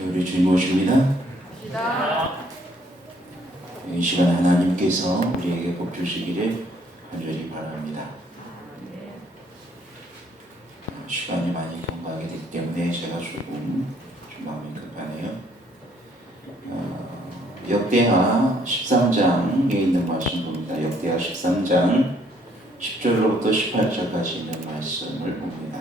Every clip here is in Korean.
우리 주님 모십니다. 이 시간 하나님께서 우리에게 복 주시기를 간절히 바랍니다. 시간이 많이 경과하게 되기 때문에 제가 조금 마음이 급하네요. 역대하 13장에 있는 말씀 봅니다. 역대하 13장 10절로부터 18절까지 있는 말씀을 봅니다.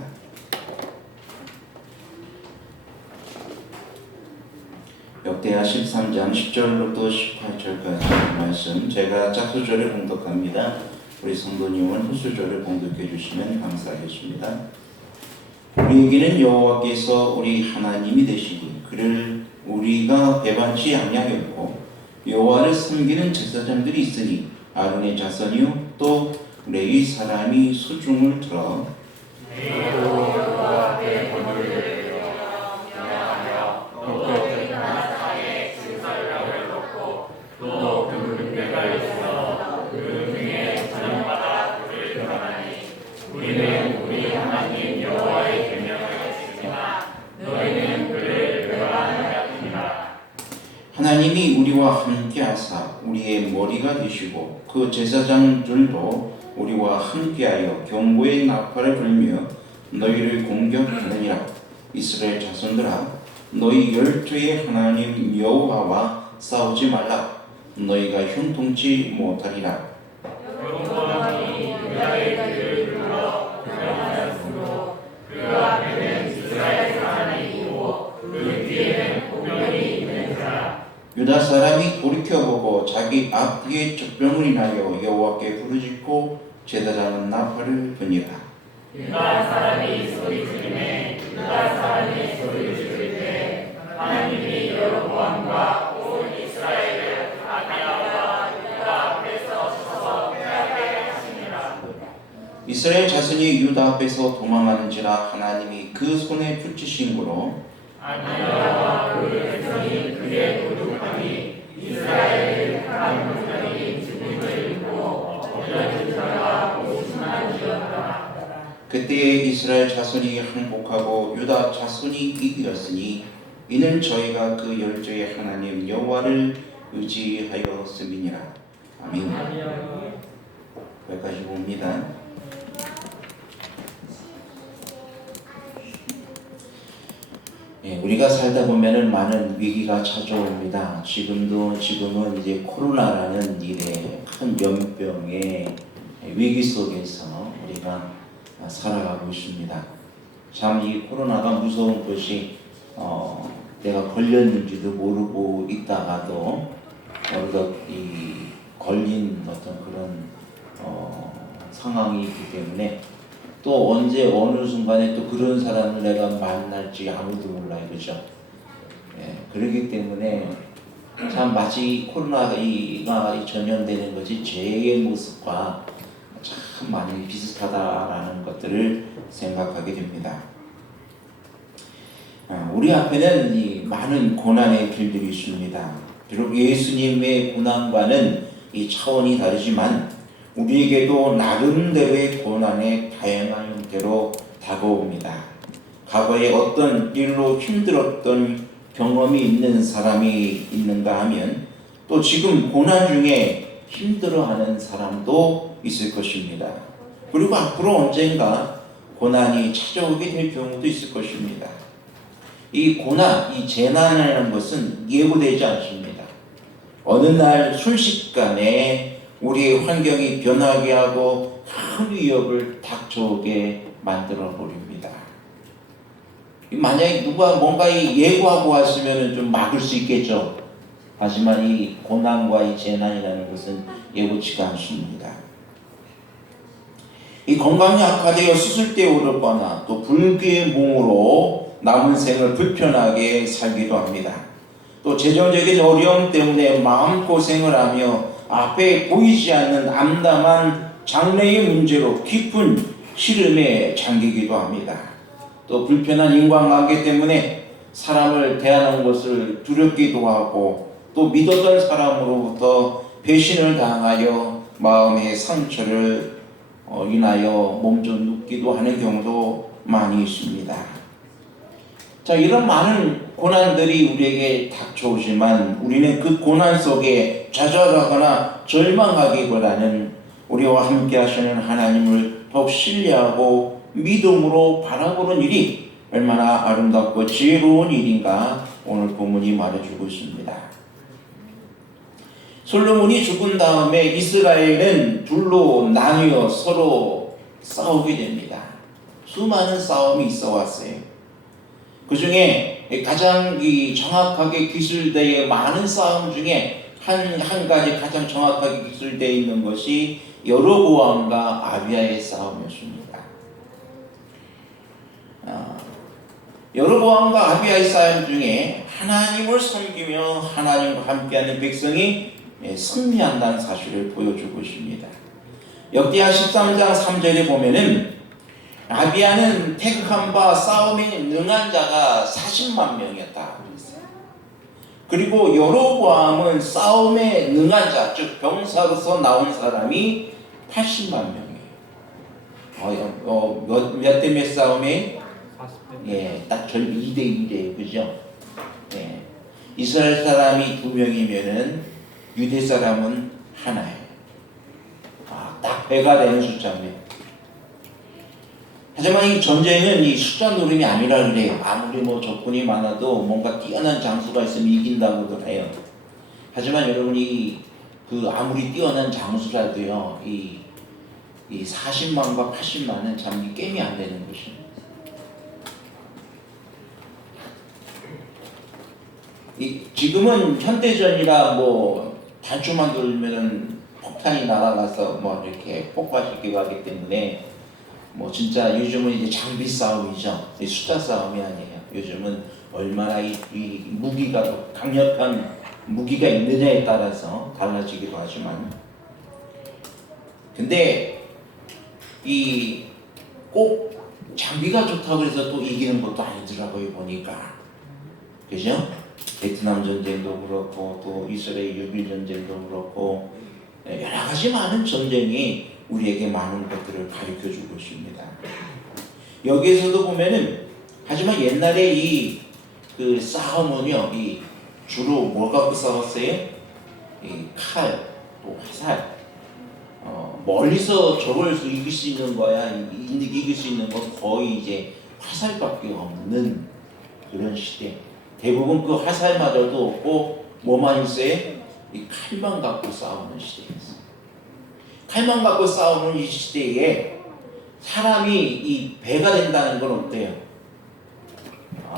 역대하 13장 10절로부터 18절까지 말씀, 제가 짝수절을 봉독합니다. 우리 성도님은 후수절을 봉독해 주시면 감사하겠습니다. 우리에게는 여호와께서 우리 하나님이 되시니 그를 우리가 배반치 아니하였고, 여호와를 섬기는 제사장들이 있으니 아론의 자손이요 또 레위 사람이 수중을 들어 하나님이 우리와 함께 하사 우리의 머리가 되시고, 그 제사장들도 우리와 함께하여 경고의 나팔을 불며 너희를 공격하느니라. 이스라엘 자손들아, 너희 열조의 하나님 여호와와 싸우지 말라. 너희가 형통치 못하리라. 여호와의 유다의 길을 불러 명하였으므로 그 앞에는 이스라엘 사람이 있고 그 뒤에는 보병이 있는지라. 유다 사람이 돌이켜보고 자기 앞뒤에 적병을 인하여 여호와께 부르짖고 제사장은 나팔을 부니라. 유다 사람이 소리지르매 유다 사람이 소리지를 때 하나님이 여로보암과 온 이스라엘을 아비야와 유다 앞에서 서서 패하게 하시니라. 이스라엘 자손이 유다 앞에서 도망하는지라 하나님이 그 손에 붙이신 고로 아비야와 그 백성이 그의 도둑함이 이스라엘의 강한 문명이 죽음을 입고 엎드려진 자가 오순하니였다. 그때에 이스라엘 자손이 항복하고 유다 자손이 이기었으니 이는 저희가 그 열조의 하나님 여호와를 의지하였음이니라. 아멘. 여기까지 봅니다. 우리가 살다 보면은 많은 위기가 찾아옵니다. 지금은 이제 코로나라는 일의 큰 연병의 위기 속에서 우리가 살아가고 있습니다. 참 이 코로나가 무서운 것이 내가 걸렸는지도 모르고 있다가도 어느덧 이 걸린 어떤 그런 상황이 있기 때문에 또 언제 어느 순간에 또 그런 사람을 내가 만날지 아무도 몰라요. 그죠? 그렇기 때문에 참 마치 코로나가 전염되는 것이 죄의 모습과 참 많이 비슷하다라는 것들을 생각하게 됩니다. 우리 앞에는 이 많은 고난의 길들이 있습니다. 비록 예수님의 고난과는 이 차원이 다르지만 우리에게도 나름대로의 고난의 다양한 형태로 다가옵니다. 과거에 어떤 일로 힘들었던 경험이 있는 사람이 있는가 하면 또 지금 고난 중에 힘들어하는 사람도 있을 것입니다. 그리고 앞으로 언젠가 고난이 찾아오게 될 경우도 있을 것입니다. 이 고난, 이 재난이라는 것은 예고되지 않습니다. 어느 날 순식간에 우리의 환경이 변하게 하고 큰 위협을 닥쳐오게 만들어 버립니다. 만약에 누가 뭔가 예고하고 왔으면 좀 막을 수 있겠죠. 하지만 이 고난과 이 재난이라는 것은 예고치가 않습니다. 이 건강이 악화되어 수술대에 오르거나 또 불귀의 몸으로 남은 생을 불편하게 살기도 합니다. 또 재정적인 어려움 때문에 마음고생을 하며 앞에 보이지 않는 암담한 장래의 문제로 깊은 시름에 잠기기도 합니다. 또 불편한 인간관계 때문에 사람을 대하는 것을 두렵기도 하고 또 믿었던 사람으로부터 배신을 당하여 마음의 상처를 인하여 몸 좀 눕기도 하는 경우도 많이 있습니다. 자, 이런 많은 고난들이 우리에게 닥쳐오지만 우리는 그 고난 속에 좌절하거나 절망하기보다는 우리와 함께 하시는 하나님을 더욱 신뢰하고 믿음으로 바라보는 일이 얼마나 아름답고 지혜로운 일인가 오늘 본문이 말해주고 있습니다. 솔로몬이 죽은 다음에 이스라엘은 둘로 나뉘어 서로 싸우게 됩니다. 수많은 싸움이 있어 왔어요. 그 중에 가장 정확하게 기술되어 많은 싸움 중에 한 가지 가장 정확하게 기술되어 있는 것이 여로보암과 아비야의 싸움이었습니다. 여로보암과 아비야의 싸움 중에 하나님을 섬기며 하나님과 함께하는 백성이 승리한다는 사실을 보여주고 있습니다. 역대하 13장 3절에 보면은 아비야는 택한 바 싸움에 능한 자가 40만 명이었다 그랬어요. 그리고 여로보암은 싸움에 능한 자, 즉 병사로서 나온 사람이 80만 명이에요. 몇 대 몇 싸움에? 딱 2대2대 그죠? 이스라엘 사람이 2명이면은 유대 사람은 하나예요. 딱 배가 되는 숫자입니다. 하지만 이 전쟁은 이 숫자 노름이 아니라 그래요. 아무리 적군이 많아도 뭔가 뛰어난 장수가 있으면 이긴다고도 해요. 하지만 여러분이 아무리 뛰어난 장수라도요, 이 40만과 80만은 참 게임이 안 되는 것입니다. 지금은 현대전이라 단추만 돌면은 폭탄이 날아가서 이렇게 폭발시키고 하기 때문에 진짜 요즘은 이제 장비 싸움이죠. 숫자 싸움이 아니에요. 요즘은 얼마나 이 무기가 더 강력한 무기가 있느냐에 따라서 달라지기도 하지만, 근데 꼭 장비가 좋다고 해서 또 이기는 것도 아니더라고요 보니까. 그죠? 베트남 전쟁도 그렇고 또 이스라엘 6.1 전쟁도 그렇고 여러 가지 많은 전쟁이 우리에게 많은 것들을 가르쳐주고 있습니다. 여기에서도 보면은, 하지만 옛날에 그 싸움은요, 주로 뭘 갖고 싸웠어요? 칼, 또 화살. 멀리서 저걸 이길 수 있는 거야, 이길 수 있는 건 거의 이제 화살밖에 없는 그런 시대. 대부분 그 화살마저도 없고 뭐만 있어요? 이 칼만 갖고 싸우는 시대였어요. 칼만 갖고 싸우는 이 시대에 사람이 이 배가 된다는 건 어때요?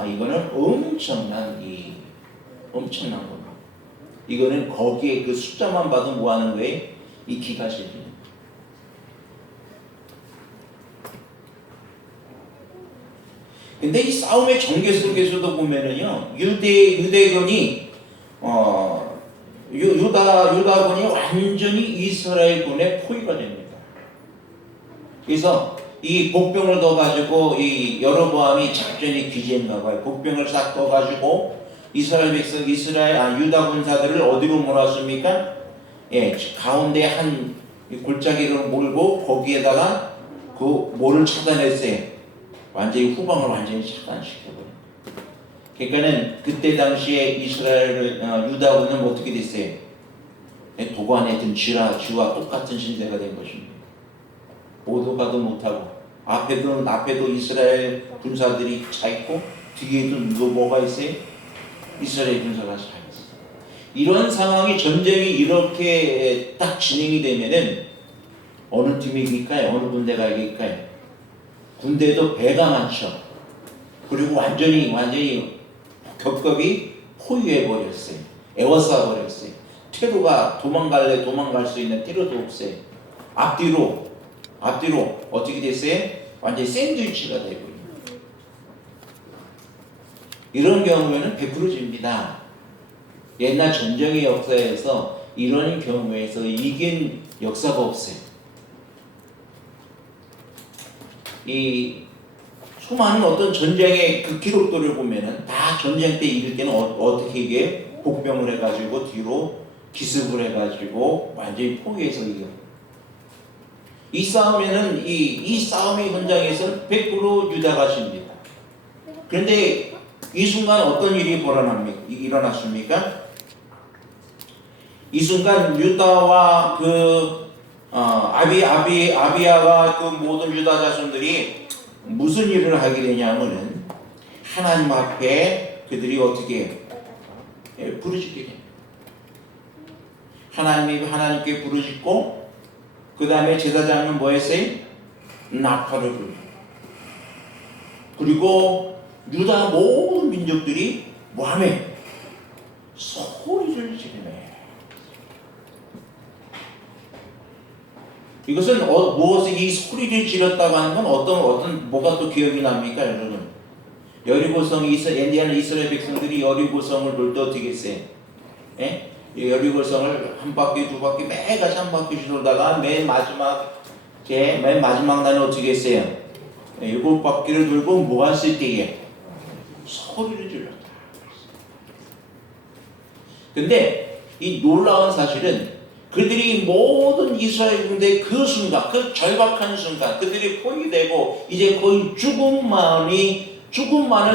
이거는 엄청난 겁니다. 이거는 거기에 그 숫자만 봐도 뭐 하는 거예요? 이 기가 실리는. 근데 이 싸움의 전개 속에서도 보면은요, 유대군이 유다군이 완전히 이스라엘군의 포위가 됩니다. 그래서 이 복병을 더 가지고 이 여로보암이 작전이 귀재인가 봐요. 복병을 싹 더 가지고 이스라엘 백성, 유다 군사들을 어디로 몰았습니까? 가운데 한 골짜기로 몰고 거기에다가 그 뭐를 차단했어요. 완전히 후방을 완전히 차단시켜버려요. 그러니까는 그때 당시에 유다군은 어떻게 됐어요? 도관에 든 쥐와 똑같은 신세가 된 것입니다. 오도 가도 못하고 앞에도 이스라엘 군사들이 차 있고 뒤에도 뭐가 있어요? 이스라엘 군사가 차 있어요. 이런 상황이, 전쟁이 이렇게 딱 진행이 되면은 어느 팀이 이길까요? 어느 군대가 이길까요? 군대도 배가 많죠. 그리고 완전히 겹겹이 포위해버렸어요. 에워싸버렸어요. 퇴로가 도망갈 수 있는 퇴로도 없어요. 앞뒤로 어떻게 됐어요? 완전히 샌드위치가 되고. 이런 경우에는 베풀어집니다. 옛날 전쟁의 역사에서 이런 경우에서 이긴 역사가 없어요. 이 수많은 어떤 전쟁의 그 기록들을 보면은 다 전쟁 때 이길 때는 어떻게 이게 복병을 해가지고 뒤로 기습을 해가지고 완전히 포기해서 이겨. 이 싸움에는 이 싸움의 현장에서는 100% 유다가 집니다. 그런데 이 순간 어떤 일이 일어났습니까? 이 순간 유다와 아비야가 그 모든 유다 자손들이 무슨 일을 하게 되냐면은 하나님 앞에 그들이 어떻게 부르짖게 됩니다. 하나님께 부르짖고 그 다음에 제사장은 뭐 했어요? 나팔을 불고 그리고 유다 모든 민족들이 뭐하며? 소리를 지르네. 이것은 무엇을 이 소리를 지렀다고 하는 건 어떤 뭐가 또 기억이 납니까, 여러분? 여리고성이 옛날에 이스라엘 백성들이 여리고성을 돌 때 어떻게 했어요? 예? 여리고성을 한 바퀴 두 바퀴 매일같이 한 바퀴씩 돌다가 맨 마지막 날에 어떻게 했어요? 7바퀴를 돌고 뭐 했을 때에 소리를 질렀다. 근데 이 놀라운 사실은 그들이 모든 이스라엘 군대 그 순간, 그 절박한 순간, 그들이 포위되고 이제 거의 죽음만을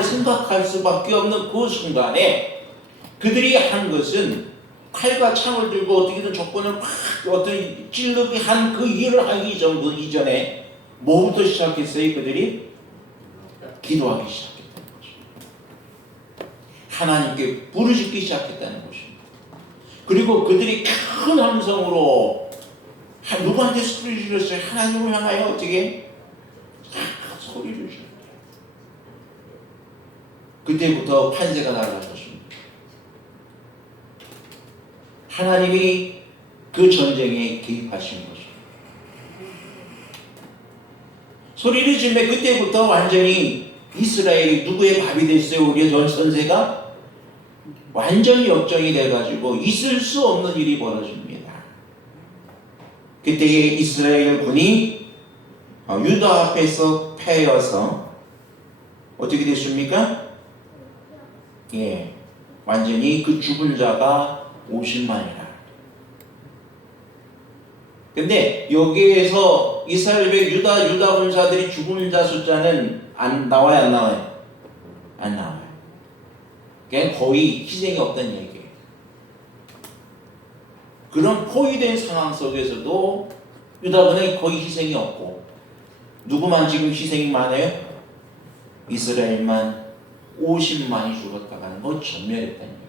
생각할 수밖에 없는 그 순간에 그들이 한 것은 칼과 창을 들고 어떻게든 적군을 막 찔르게 한 그 일을 하기 이전에 뭐부터 시작했어요? 그들이 기도하기 시작했다는 것입니다. 하나님께 부르짖기 시작했다는 것입니다. 그리고 그들이 큰 함성으로 누구한테 소리를 질렀어요? 하나님을 향하여 어떻게 소리를 질렀어요. 그때부터 판세가 달라졌습니다. 하나님이 그 전쟁에 개입하신 것입니다. 소리를 지르면 그때부터 완전히 이스라엘이 누구의 밥이 됐어요? 우리의 전 선세가 완전히 역정이 돼가지고 있을 수 없는 일이 벌어집니다. 그때에 이스라엘 군이 유다 앞에서 패여서 어떻게 됐습니까? 완전히 그 죽은 자가 50만이라. 근데 여기에서 이스라엘 유다 군사들이 죽은 자 숫자는 나와요, 안 나와요? 안 나와요. 그냥 거의 희생이 없다는 얘기예요. 그런 포위된 상황 속에서도 유다군은 거의 희생이 없고 누구만 지금 희생이 많아요? 이스라엘만 50만이 죽었다가는 거 전멸했다는 얘기예요.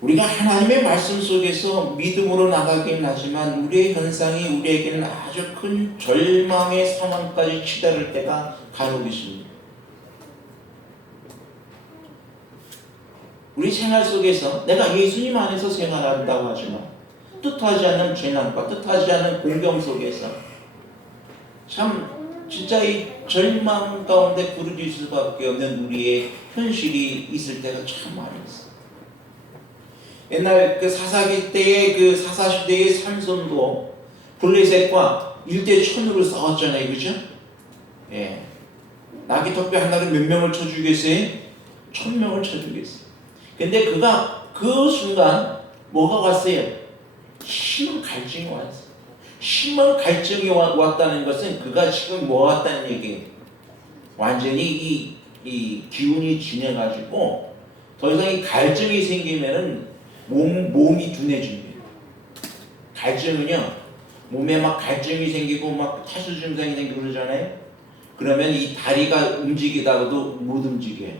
우리가 하나님의 말씀 속에서 믿음으로 나가긴 하지만 우리의 현상이 우리에게는 아주 큰 절망의 상황까지 치달을 때가 간혹 있습니다. 우리 생활 속에서 내가 예수님 안에서 생활한다고 하지만 뜻하지 않는 재난과 뜻하지 않는 공경 속에서 참 진짜 이 절망 가운데 부르짖을 수밖에 없는 우리의 현실이 있을 때가 참 많이 있어요. 옛날 그 사사기 때의 그 사사시대의 삼손도 블레셋과 일대천으로 싸웠잖아요, 그죠? 나귀 턱뼈 하나로 몇 명을 쳐 죽였어요? 1000명을 쳐 죽였어요. 근데 그가 그 순간 뭐가 왔어요? 심한 갈증이 왔어요. 심한 갈증이 왔다는 것은 그가 지금 뭐 왔다는 얘기예요? 완전히 이 기운이 진해가지고 더 이상 이 갈증이 생기면은 몸이 둔해집니다. 갈증은요, 몸에 막 갈증이 생기고 막 탈수 증상이 생기고 그러잖아요. 그러면 이 다리가 움직이다가도 못 움직여요.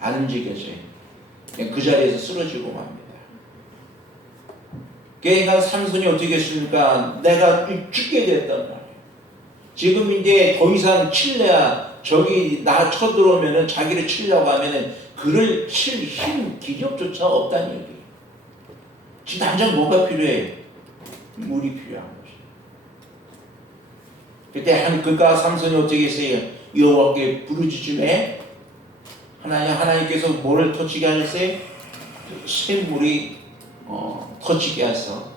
안 움직여져요. 그 자리에서 쓰러지고 맙니다. 그러니까 삼손이 어떻게 했습니까? 내가 죽게 됐단 말이에요. 지금 이제 더 이상 칠래야 적이 나 쳐들어오면은 자기를 치려고 하면은 그를 칠 힘, 기력조차 없다는 얘기예요. 지금 당장 뭐가 필요해? 물이 필요한 것이에요. 그때 그가 삼손이 어떻게 했어요? 여호와께 부르짖음에 하나님께서 뭐를 터치게 하셨어요? 샘물이 터치게 해서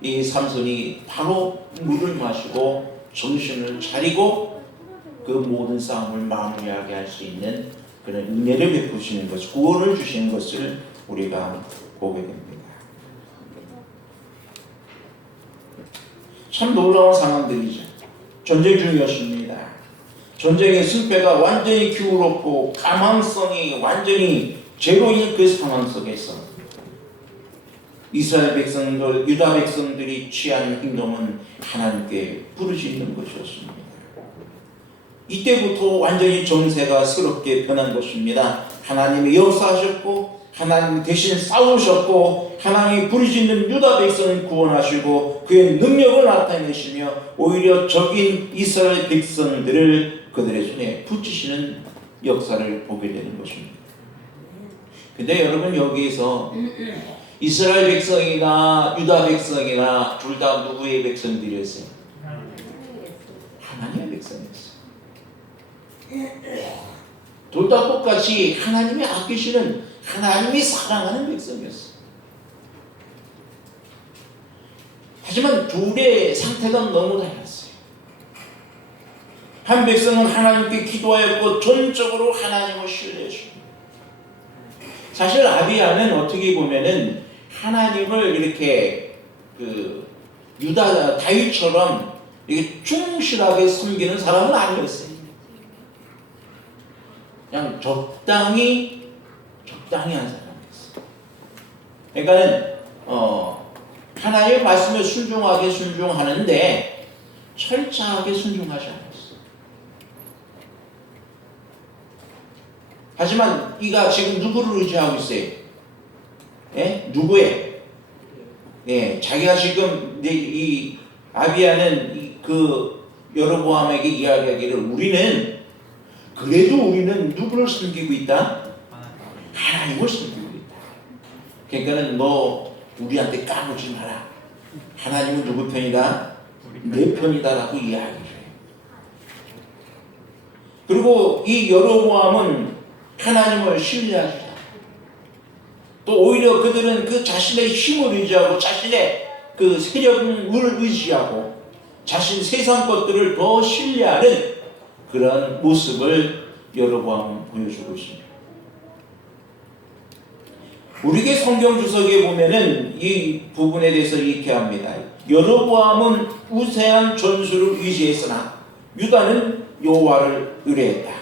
이 삼손이 바로 물을 마시고 정신을 차리고 그 모든 싸움을 마무리하게 할 수 있는 그런 은혜를 베푸시는 것, 구원을 주시는 것을 우리가 보게 됩니다. 참 놀라운 상황들이죠. 전쟁 중이었습니다. 전쟁의 승패가 완전히 기울었고 가망성이 완전히 제로인 그 상황 속에서 이스라엘 백성들, 유다 백성들이 취한 행동은 하나님께 부르짖는 것이었습니다. 이때부터 완전히 정세가 새롭게 변한 것입니다. 하나님이 역사하셨고 하나님 대신 싸우셨고 하나님이 부르짖는 유다 백성을 구원하시고 그의 능력을 나타내시며 오히려 적인 이스라엘 백성들을 그들의 손에 붙이시는 역사를 보게 되는 것입니다. 근데 여러분 여기에서 이스라엘 백성이나 유다 백성이나 둘 다 누구의 백성들이었어요? 하나님의 백성이었어요. 둘 다 똑같이 하나님이 아끼시는 하나님이 사랑하는 백성이었어요. 하지만 둘의 상태가 너무 달랐어요. 한 백성은 하나님께 기도하였고 전적으로 하나님을 신뢰했습니다. 사실 아비야는 어떻게 보면은 하나님을 이렇게 유다 다윗처럼 이렇게 충실하게 섬기는 사람은 아니었어요. 그냥 적당히 한 사람이었어요. 그러니까는 하나님의 말씀에 순종하게 순종하는데 철저하게 순종하지 않았어요. 하지만 이가 지금 누구를 의지하고 있어요? 예? 누구에? 예, 자기가 지금 이 아비야는 그 여로보암에게 이야기하기를 우리는 누구를 섬기고 있다? 하나님을 섬기고 있다. 그러니까는 너 우리한테 까불지 마라. 하나님은 누구 편이다? 내 편이다라고 이야기해요. 그리고 이 여로보암은 하나님을 신뢰하지 않아. 또 오히려 그들은 그 자신의 힘을 의지하고 자신의 그 세력을 의지하고 자신 세상 것들을 더 신뢰하는 그런 모습을 여로보암은 보여주고 있습니다. 우리에게 성경 주석에 보면은 이 부분에 대해서 이렇게 합니다. 여로보암은 우세한 전술을 의지했으나 유다는 여호와를 의뢰했다.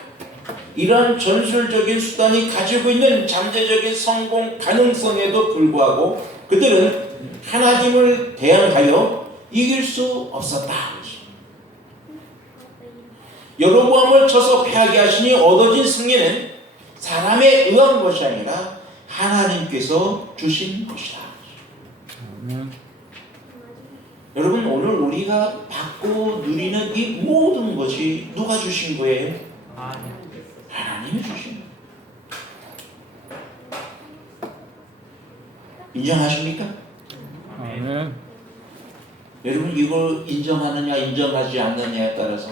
이런 전술적인 수단이 가지고 있는 잠재적인 성공 가능성에도 불구하고 그들은 하나님을 대항하여 이길 수 없었다. 여로보암을 쳐서 패하게 하시니 얻어진 승리는 사람에 의한 것이 아니라 하나님께서 주신 것이다. 여러분 오늘 우리가 받고 누리는 이 모든 것이 누가 주신 거예요? 하나님이 주신 거예요. 인정하십니까? 아멘. 여러분 이걸 인정하느냐 인정하지 않느냐에 따라서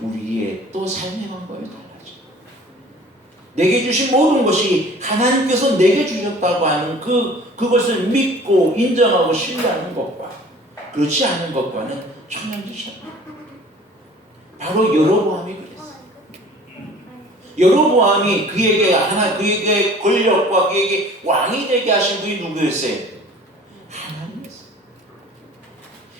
우리의 또 삶의 방법이 달라져. 내게 주신 모든 것이 하나님께서 내게 주셨다고 하는 그것을 믿고 인정하고 신뢰하는 것과 그렇지 않은 것과는 천양지차입니다. 바로 여로보암이 그랬어요. 여로보암이 그에게 권력과 그에게 왕이 되게 하신 분이 누구였어요? 하나님이었어요.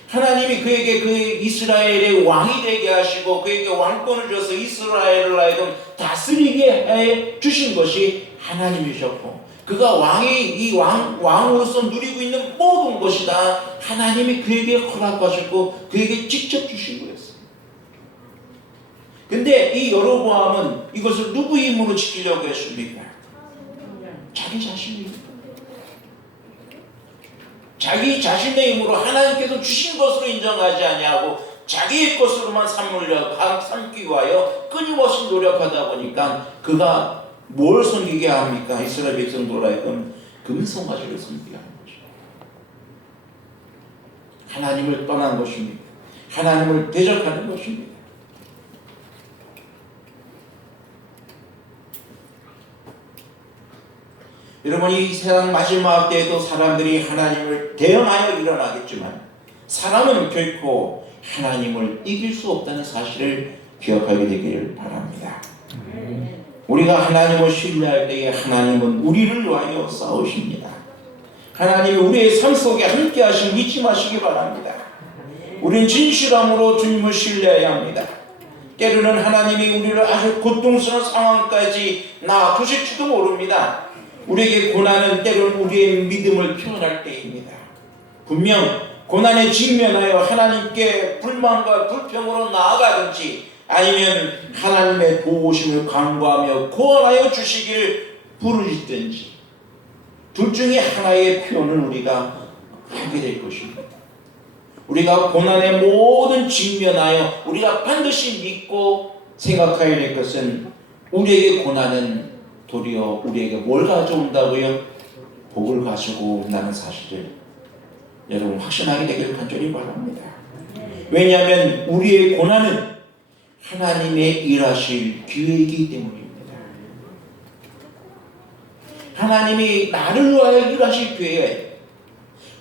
하나님이 그에게 그 이스라엘의 왕이 되게 하시고 그에게 왕권을 줘서 이스라엘을 하여금 다스리게 해 주신 것이 하나님이셨고 그가 왕으로서 누리고 있는 모든 것이 다 하나님이 그에게 허락하셨고 그에게 직접 주신 거였어요. 근데 이 여로보암은 이것을 누구의 힘으로 지키려고 했습니까? 자기 자신이. 자기 자신의 힘으로 하나님께서 주신 것으로 인정하지 아니하고 자기의 것으로만 삼기 위하여 끊임없이 노력하다 보니까 그가 뭘 섬기게 합니까? 이스라엘 백성들 하여금 금송아지를 섬기게 하는 것입니다. 하나님을 떠난 것입니다. 하나님을 대적하는 것입니다. 여러분 이 세상 마지막 때에도 사람들이 하나님을 대항하여 일어나겠지만 사람은 결코 하나님을 이길 수 없다는 사실을 기억하게 되기를 바랍니다. 우리가 하나님을 신뢰할 때에 하나님은 우리를 위하여 싸우십니다. 하나님이 우리의 삶 속에 함께 하심 잊지 마시기 바랍니다. 우리는 진실함으로 주님을 신뢰해야 합니다. 때로는 하나님이 우리를 아주 고통스러운 상황까지 낳아주실지도 모릅니다. 우리에게 고난은 때로는 우리의 믿음을 표현할 때입니다. 분명 고난에 직면하여 하나님께 불만과 불평으로 나아가든지 아니면 하나님의 도우심을 간구하며 구원하여 주시기를 부르짖든지 둘 중에 하나의 표현을 우리가 하게 될 것입니다. 우리가 고난의 모든 직면하여 우리가 반드시 믿고 생각해야 될 것은 우리에게 고난은 도리어 우리에게 뭘 가져온다고요? 복을 가지고 온다는 사실을 여러분 확신하게 되기를 간절히 바랍니다. 왜냐하면 우리의 고난은 하나님의 일하실 기회이기 때문입니다. 하나님이 나를 위하여 일하실 기회에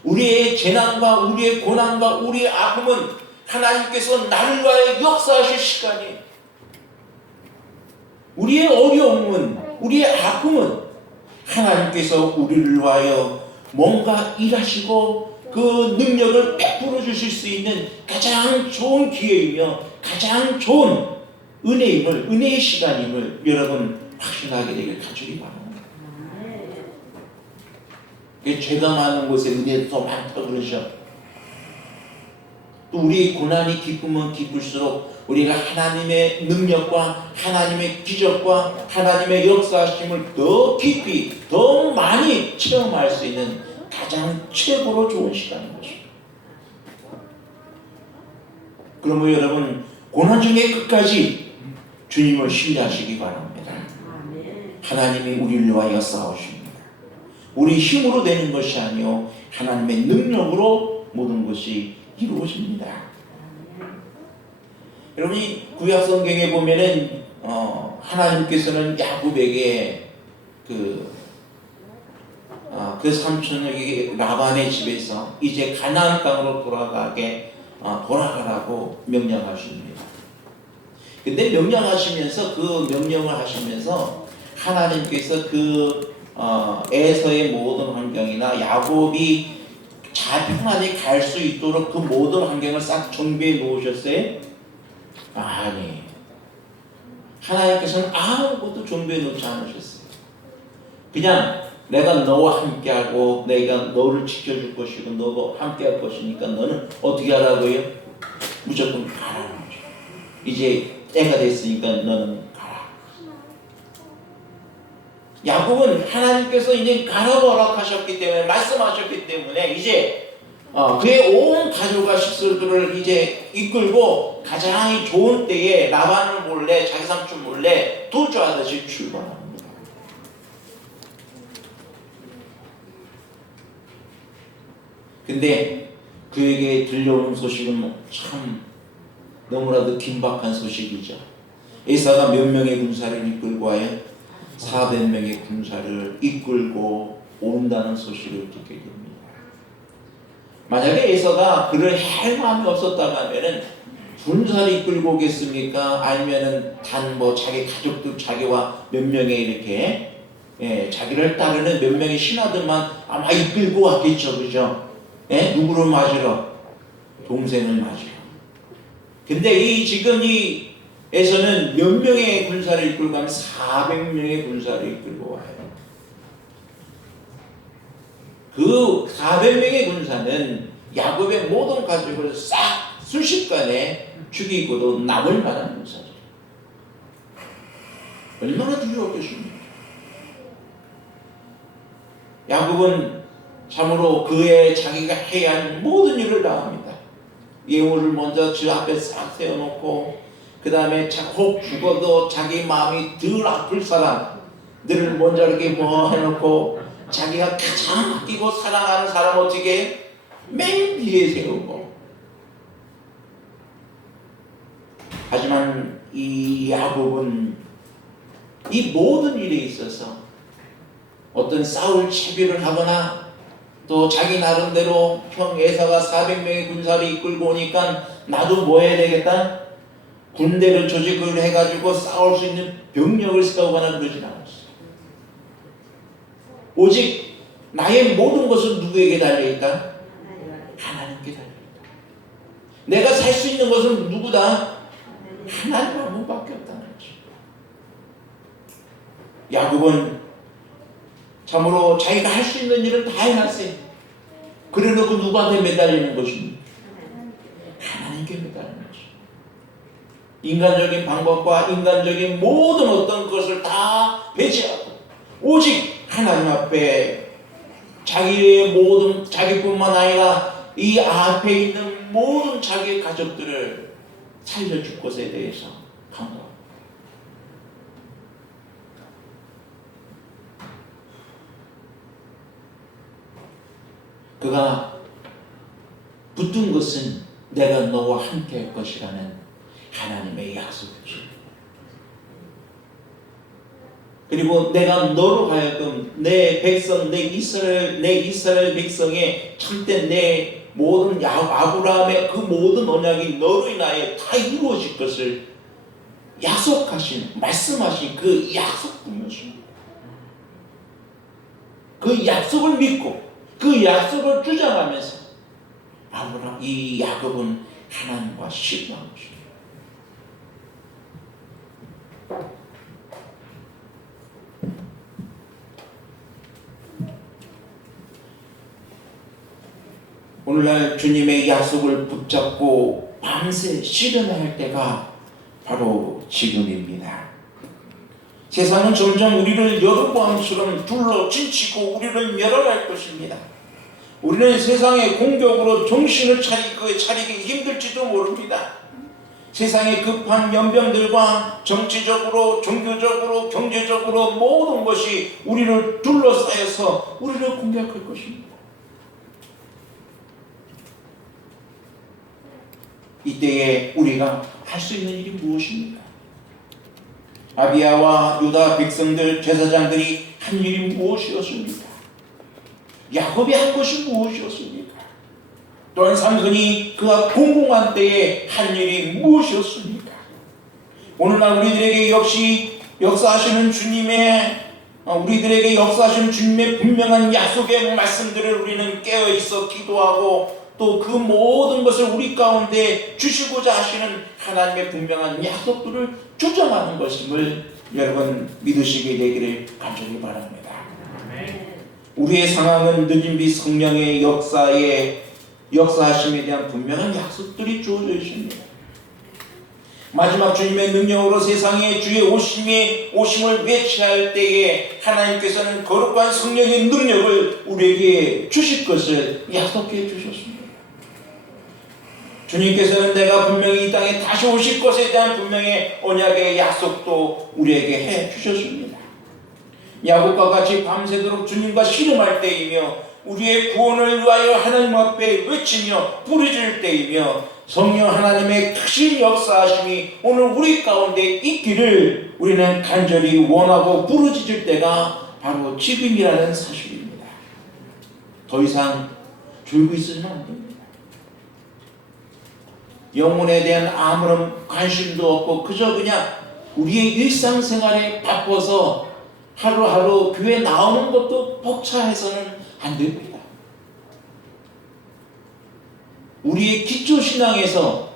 우리의 재난과 우리의 고난과 우리의 아픔은 하나님께서 나를 위하여 역사하실 시간이에요. 우리의 어려움은 우리의 아픔은 하나님께서 우리를 위하여 뭔가 일하시고 그 능력을 베풀어 주실 수 있는 가장 좋은 기회이며 가장 좋은 은혜의 시간임을 여러분 확신하게 되길 간절히 바랍니다. 죄가 많은 곳에 은혜도 더 많다 그러죠. 또 우리 고난이 깊으면 깊을수록 우리가 하나님의 능력과 하나님의 기적과 하나님의 역사하심을 더 깊이 더 많이 체험할 수 있는 가장 최고로 좋은 시간인 것입니다. 그러므로 여러분 고난 중에 끝까지 주님을 신뢰하시기 바랍니다. 하나님이 우리를 위하여 싸우십니다. 우리 힘으로 되는 것이 아니요 하나님의 능력으로 모든 것이 이루어집니다. 여러분이 구약 성경에 보면은 하나님께서는 야곱에게 그 삼촌에게 라반의 집에서 이제 가나안 땅으로 돌아가라고 명령하십니다. 근데 명령하시면서 그 명령을 하시면서 하나님께서 에서의 모든 환경이나 야곱이 잘 평안히 갈 수 있도록 그 모든 환경을 싹 정비해 놓으셨어요? 아니, 하나님께서는 아무것도 정비해 놓지 않으셨어요. 그냥 내가 너와 함께하고 내가 너를 지켜줄 것이고 너와 함께할 것이니까 너는 어떻게 하라고요? 무조건 가라는 거죠. 이제 때가 됐으니까 너는 가라. 야곱은 하나님께서 이제 가라고 허락하셨기 때문에 말씀하셨기 때문에 이제 그의 온 가족과 식구들을 이제 이끌고 가장 좋은 때에 라반을 몰래 자기 삼촌 몰래 도주하듯이 출발합니다. 근데 그에게 들려오는 소식은 참 너무나도 긴박한 소식이죠. 에사가 몇 명의 군사를 이끌고 와요? 400명의 군사를 이끌고 온다는 소식을 듣게 됩니다. 만약에 에사가 그를 할 마음이 없었다면은 군사를 이끌고 오겠습니까? 아니면은 자기 가족들 자기와 몇 명의 이렇게 자기를 따르는 몇 명의 신하들만 아마 이끌고 왔겠죠, 그죠? 누구를 맞으러? 동생을 맞으러. 근데 지금 에서는 몇 명의 군사를 이끌고 가면 400명의 군사를 이끌고 와요. 그 400명의 군사는 야곱의 모든 가족을 싹 순식간에 죽이고도 남을 만한 군사죠. 얼마나 두려웠겠습니까? 야곱은 참으로 자기가 해야 할 모든 일을 다 합니다. 예물을 먼저 주 앞에 싹 세워놓고 그 다음에 혹 죽어도 자기 마음이 덜 아플 사람들을 먼저 이렇게 해놓고 자기가 가장 아끼고 사랑하는 사람 어떻게 맨 뒤에 세우고. 하지만 이 야곱은 이 모든 일에 있어서 어떤 싸울 채비를 하거나 또 자기 나름대로 형 에사가 400명의 군사를 이끌고 오니까 나도 뭐 해야 되겠다? 군대를 조직을 해가지고 싸울 수 있는 병력을 세우거나 그러진 않았어요. 오직 나의 모든 것은 누구에게 달려있다? 하나님께 달려있다. 내가 살 수 있는 것은 누구다? 하나님 한 분밖에 없다는 거죠. 야곱은 참으로 자기가 할 수 있는 일은 다 해놨어요. 그래놓고 누구한테 매달리는 것입니까? 하나님께 매달리는 거죠. 인간적인 방법과 인간적인 모든 어떤 것을 다 배제하고 오직 하나님 앞에 자기의 모든, 자기뿐만 아니라 이 앞에 있는 모든 자기의 가족들을 살려줄 것에 대해서 강구합니다. 그가 붙든 것은 내가 너와 함께 할 것이라는 하나님의 약속이죠. 그리고 내가 너로 하여금 내 백성, 내 이스라엘 백성의 참된 내 모든 아브라함의 그 모든 언약이 너로 인하여 다 이루어질 것을 약속하신, 말씀하신 그 약속뿐이었습니다. 그 약속을 믿고 그 약속을 주장하면서 이 야곱은 하나님과 신뢰한 것입니다. 오늘날 주님의 약속을 붙잡고 밤새 실현해야 할 때가 바로 지금입니다. 세상은 점점 우리를 여러보암처럼 둘러 진치고 우리를 멸어갈 것입니다. 우리는 세상의 공격으로 정신을 차리기 힘들지도 모릅니다. 세상의 급한 연병들과 정치적으로, 종교적으로, 경제적으로 모든 것이 우리를 둘러싸여서 우리를 공격할 것입니다. 이때에 우리가 할 수 있는 일이 무엇입니까? 아비야와 유다 백성들, 제사장들이 한 일이 무엇이었습니까? 야곱이 한 것이 무엇이었습니까? 또한 삼손이 그가 공공한 때에 한 일이 무엇이었습니까? 오늘날 우리들에게 역시 역사하시는 주님의 분명한 약속의 말씀들을 우리는 깨어있어 기도하고 또 그 모든 것을 우리 가운데 주시고자 하시는 하나님의 분명한 약속들을 주장하는 것임을 여러분 믿으시게 되기를 간절히 바랍니다. 우리의 상황은 늦은 비 성령의 역사하심에 대한 분명한 약속들이 주어져 있습니다. 마지막 주님의 능력으로 세상에 주의 오심을 외치할 때에 하나님께서는 거룩한 성령의 능력을 우리에게 주실 것을 약속해 주셨습니다. 주님께서는 내가 분명히 이 땅에 다시 오실 것에 대한 분명히 언약의 약속도 우리에게 해 주셨습니다. 야곱과 같이 밤새도록 주님과 씨름할 때이며 우리의 구원을 위하여 하나님 앞에 외치며 부르짖을 때이며 성령 하나님의 크신 역사하심이 오늘 우리 가운데 있기를 우리는 간절히 원하고 부르짖을 때가 바로 지금이라는 사실입니다. 더 이상 졸고 있으면 안 됩니다. 영혼에 대한 아무런 관심도 없고 그저 그냥 우리의 일상생활에 바빠서 하루하루 교회 나오는 것도 벅차해서는 안 됩니다. 우리의 기초신앙에서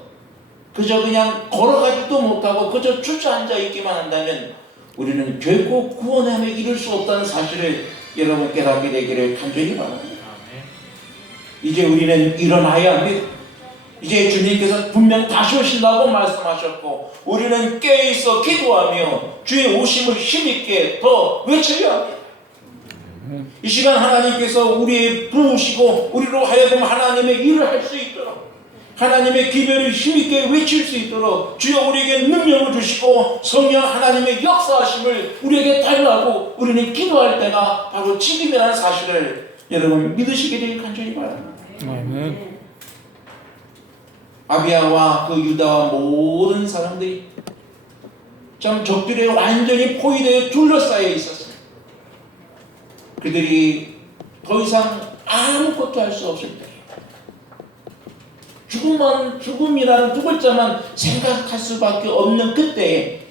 그저 그냥 걸어가지도 못하고 그저 주저앉아 있기만 한다면 우리는 결코 구원함에 이를 수 없다는 사실을 여러분 깨닫게 되기를 간절히 바랍니다. 이제 우리는 일어나야 합니다. 이제 주님께서 분명 다시 오신다고 말씀하셨고 우리는 깨어있어 기도하며 주의 오심을 힘있게 더 외쳐야 합니다. 이 시간 하나님께서 우리의 부으시고 우리로 하여금 하나님의 일을 할 수 있도록 하나님의 기별을 힘있게 외칠 수 있도록 주여 우리에게 능력을 주시고 성령 하나님의 역사하심을 우리에게 달라고 우리는 기도할 때가 바로 지금이라는 사실을 여러분 믿으시게 되길 간절히 바랍니다. 아멘. 아비야와 그 유다와 모든 사람들이 참 적들에 완전히 포위되어 둘러싸여 있었어요. 그들이 더 이상 아무것도 할 수 없을 때 죽음이라는 두 글자만 생각할 수밖에 없는 그때에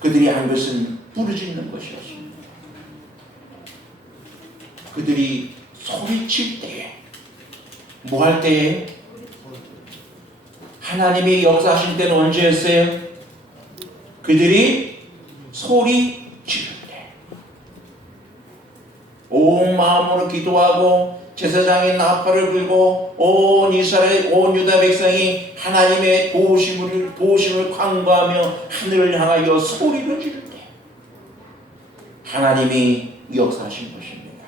그들이 한 것은 부르짖는 것이었습니다. 그들이 소리칠 때에 뭐 할 때에 하나님의 역사하신 때는 언제였어요? 그들이 소리 지를 때, 온 마음으로 기도하고 제사장의 나팔을 불고 온 이스라엘 온 유다 백성이 하나님의 도우심을 간구하며 하늘을 향하여 소리를 지를 때 하나님이 역사하신 것입니다.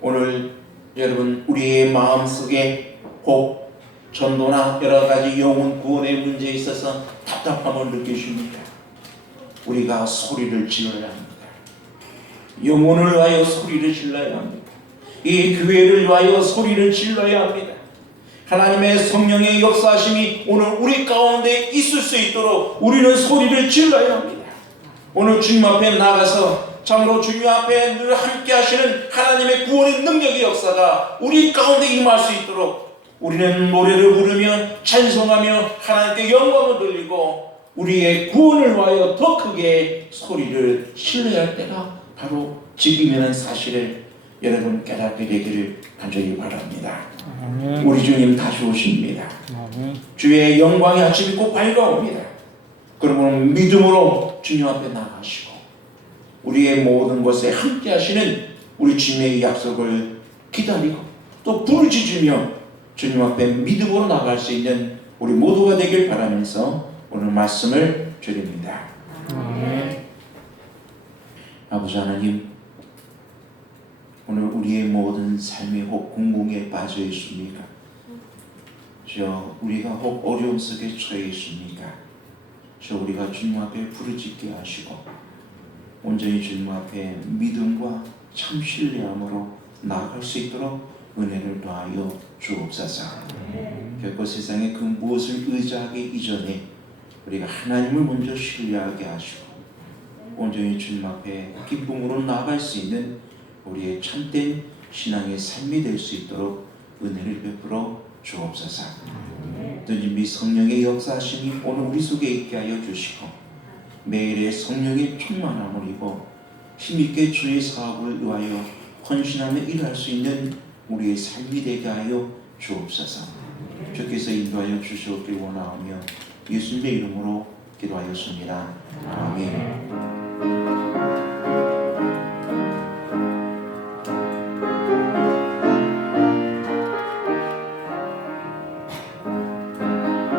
오늘 여러분 우리의 마음속에 혹 전도나 여러가지 영혼 구원의 문제에 있어서 답답함을 느끼십니까? 우리가 소리를 질러야 합니다. 영혼을 위하여 소리를 질러야 합니다. 이 교회를 위하여 소리를 질러야 합니다. 하나님의 성령의 역사하심이 오늘 우리 가운데 있을 수 있도록 우리는 소리를 질러야 합니다. 오늘 주님 앞에 나가서 참으로 주님 앞에 늘 함께 하시는 하나님의 구원의 능력의 역사가 우리 가운데 임할 수 있도록 우리는 노래를 부르며 찬송하며 하나님께 영광을 돌리고 우리의 구원을 위하여 더 크게 소리를 질러야 할 때가 바로 지금이라는 사실을 여러분 깨닫게 되기를 간절히 바랍니다. 우리 주님 다시 오십니다. 주의 영광의 아침이 꼭 밝아옵니다. 그러면 믿음으로 주님 앞에 나가시고 우리의 모든 것에 함께 하시는 우리 주님의 약속을 기다리고 또 부르짖으며 주님 앞에 믿음으로 나갈 수 있는 우리 모두가 되길 바라면서 오늘 말씀을 드립니다. 아버지 하나님, 오늘 우리의 모든 삶이 혹 궁궁에 빠져 있습니까? 저 우리가 혹 어려움 속에 처해 있습니까? 저 우리가 주님 앞에 부르짖게 하시고 온전히 주님 앞에 믿음과 참 신뢰함으로 나아갈 수 있도록 은혜를 더하여 주옵소서. 결코 세상에 그 무엇을 의지하기 이전에 우리가 하나님을 먼저 신뢰하게 하시고 온전히 주님 앞에 기쁨으로 나아갈 수 있는 우리의 참된 신앙의 삶이 될 수 있도록 은혜를 베풀어 주옵소서. 또 성령의 역사하심이 오늘 우리 속에 있게 하여 주시고 매일의 성령의 충만함을 입어 힘있게 주의 사업을 위하여 헌신하며 일할 수 있는 우리의 삶이 되게 하여 주옵소서. 주께서 인도하여 주시옵길 원하오며 예수님의 이름으로 기도하였습니다. 아멘.